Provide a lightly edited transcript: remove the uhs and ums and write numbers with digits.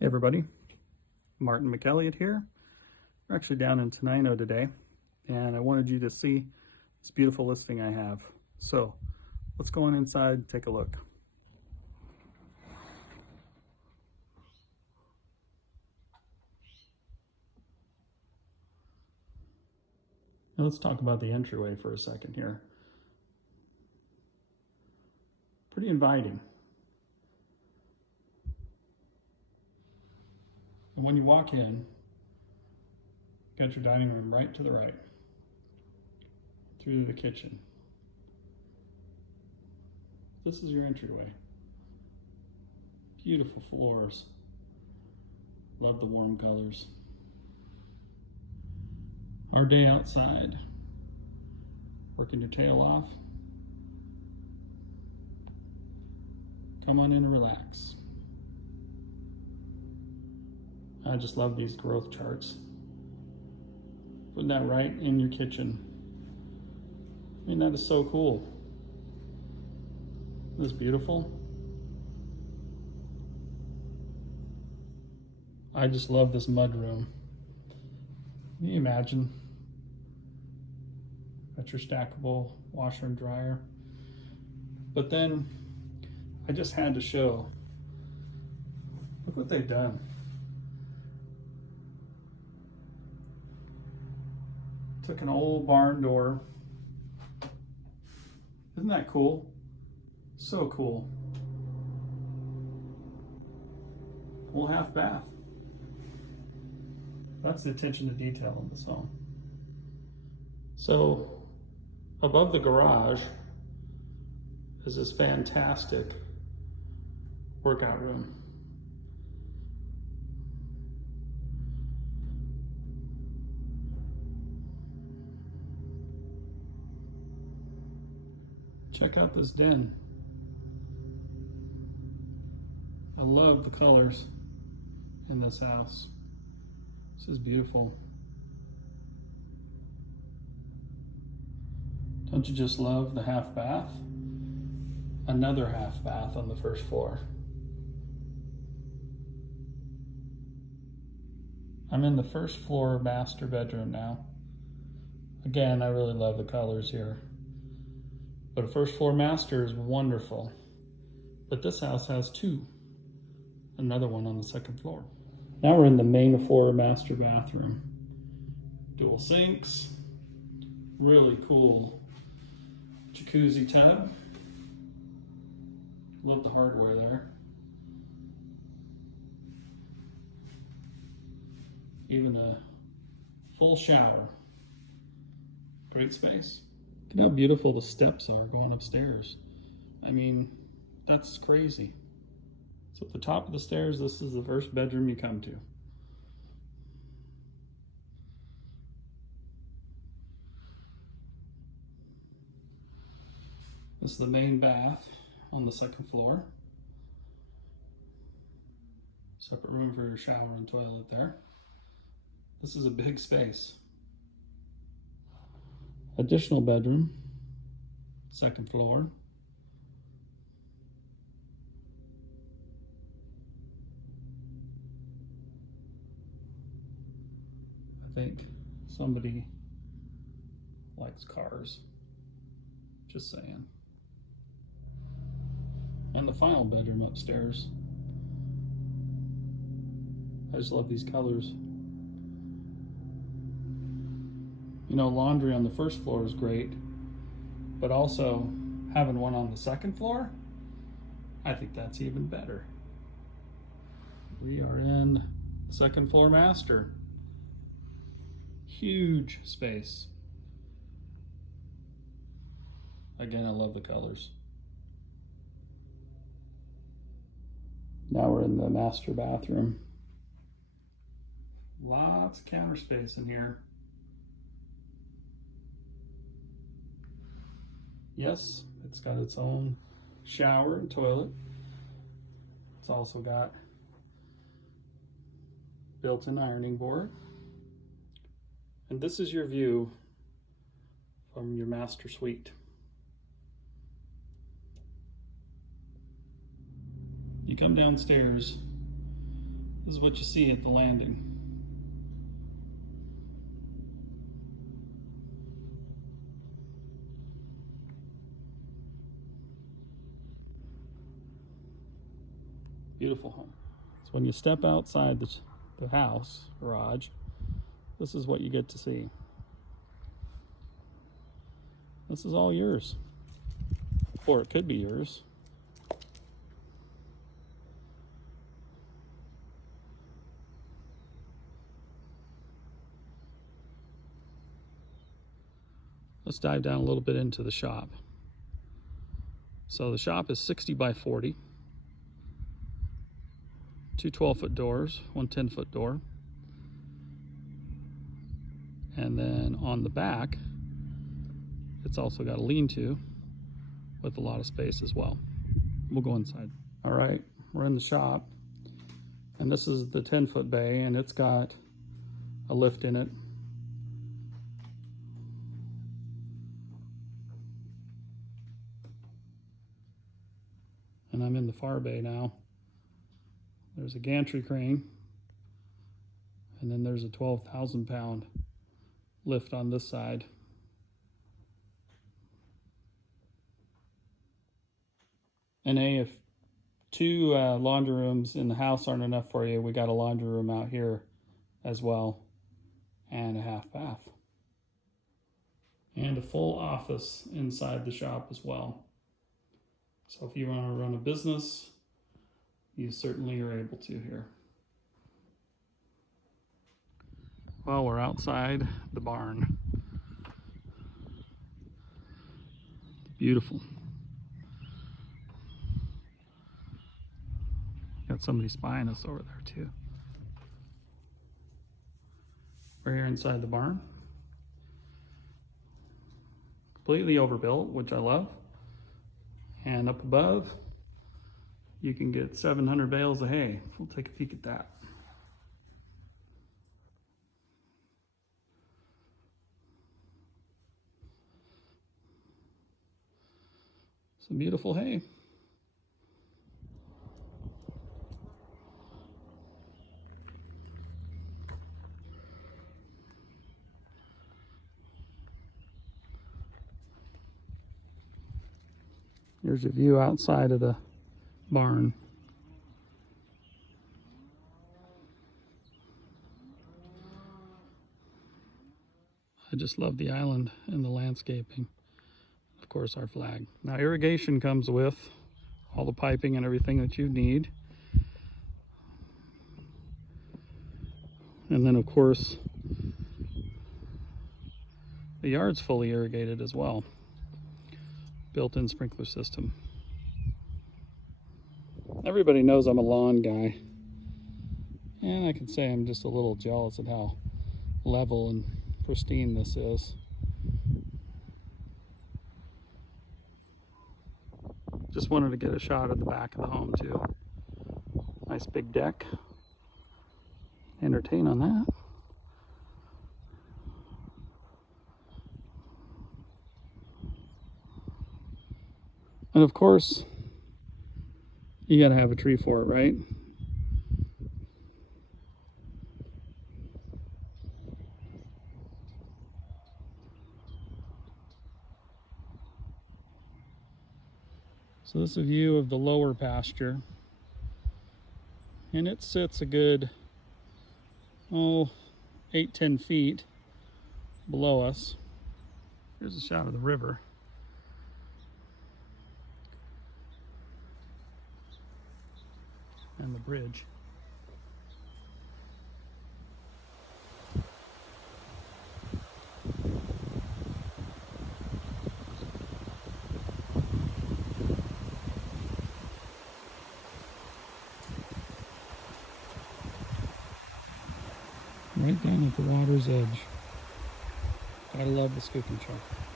Hey everybody, Martin McElliott here. We're actually down in Tenino today, and I wanted you to see this beautiful listing I have. So let's go on inside and take a look. Now let's talk about the entryway for a second here. Pretty inviting. And when you walk in, you got your dining room right to the right, through the kitchen. This is your entryway. Beautiful floors. Love the warm colors. Our day outside, working your tail off. Come on in and relax. I just love these growth charts. Putting that right in your kitchen. I mean, that is so cool. Isn't this beautiful? I just love this mud room. Can you imagine? Got your stackable washer and dryer. But then I just had to show, look what they've done. Took an old barn door. Isn't that cool? So cool. Full half bath. That's the attention to detail in this home. So above the garage is this fantastic workout room. Check out this den. I love the colors in this house. This is beautiful. Don't you just love the half bath? Another half bath on the first floor. I'm in the first floor master bedroom now. Again, I really love the colors here. But a first floor master is wonderful. But this house has two. Another one on the second floor. Now we're in the main floor master bathroom. Dual sinks. Really cool jacuzzi tub. Love the hardware there. Even a full shower. Great space. Look at how beautiful the steps are going upstairs. I mean, that's crazy. So at the top of the stairs, this is the first bedroom you come to. This is the main bath on the second floor. Separate room for your shower and toilet there. This is a big space. Additional bedroom, second floor. I think somebody likes cars, just saying. And the final bedroom upstairs. I just love these colors. You know, laundry on the first floor is great, but also having one on the second floor, I think that's even better. We are in the second floor master. Huge space. Again, I love the colors. Now we're in the master bathroom. Lots of counter space in here. Yes, it's got its own shower and toilet. It's also got built-in ironing board. And this is your view from your master suite. You come downstairs, This is what you see at the landing. Beautiful home. So when you step outside the house garage, this is what you get to see. This is all yours, or it could be yours. Let's dive down a little bit into the shop. So the shop is 60 by 40, two 12-foot doors, one 10-foot door. And then on the back, it's also got a lean-to with a lot of space as well. We'll go inside. All right, we're in the shop, and this is the 10-foot bay, and it's got a lift in it. And I'm in the far bay now. There's a gantry crane, and then there's a 12,000-pound lift on this side. And if two laundry rooms in the house aren't enough for you, we got a laundry room out here as well, and a half bath. And a full office inside the shop as well. So if you want to run a business, you certainly are able to here. Well, we're outside the barn. Beautiful. Got somebody spying us over there too. We're here inside the barn. Completely overbuilt, which I love. And up above, you can get 700 bales of hay. We'll take a peek at that. Some beautiful hay. Here's a view outside of the barn. I just love the island and the landscaping. Of course, our flag. Now, irrigation comes with all the piping and everything that you need. And then, of course, the yard's fully irrigated as well. Built-in sprinkler system. Everybody knows I'm a lawn guy, and I can say I'm just a little jealous at how level and pristine this is. Just wanted to get a shot of the back of the home too. Nice big deck. Entertain on that. And of course, you gotta have a tree for it, right? So this is a view of the lower pasture. And it sits a good, 8-10 feet below us. Here's a shot of the river. And the bridge. Right down at the water's edge. I love the Skookumchuck.